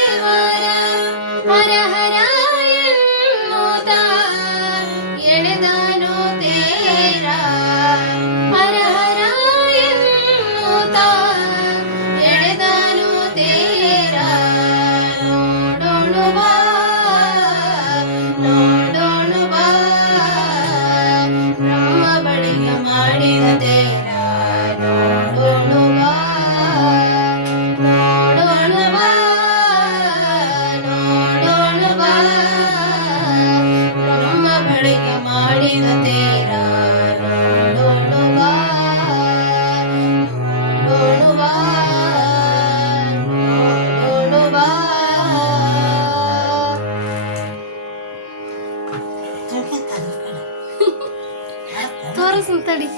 ದೇವರ ಹರ ಹರ ಎನ್ನುತ್ತ ಎಳೆದನು ತೇರ ಹರ ಹರ ಎನ್ನುತ್ತ ಎಳೆದನು ತೇರ ನೋಡೋಣ ಬಾ ನೋಡೋಣ ಬಾ ಬ್ರಹ್ಮ ಬಳಿಗ ಮಾಡಿದ ತೇರ ನೋಡೋಣ ಬಾ ನೋಡೋಣ ಬಾ ನೋಡೋಣ ಬಾ ಬ್ರಹ್ಮ ಬಳಿಗ ಮಾಡಿದ ತೇರ ನೋಡೋಣ ಬಾ ನೋಡೋಣ ಬಾ ನೋಡೋಣ ಬಾ ತೋರಿಸ್ತೀನಿ ತಡಿ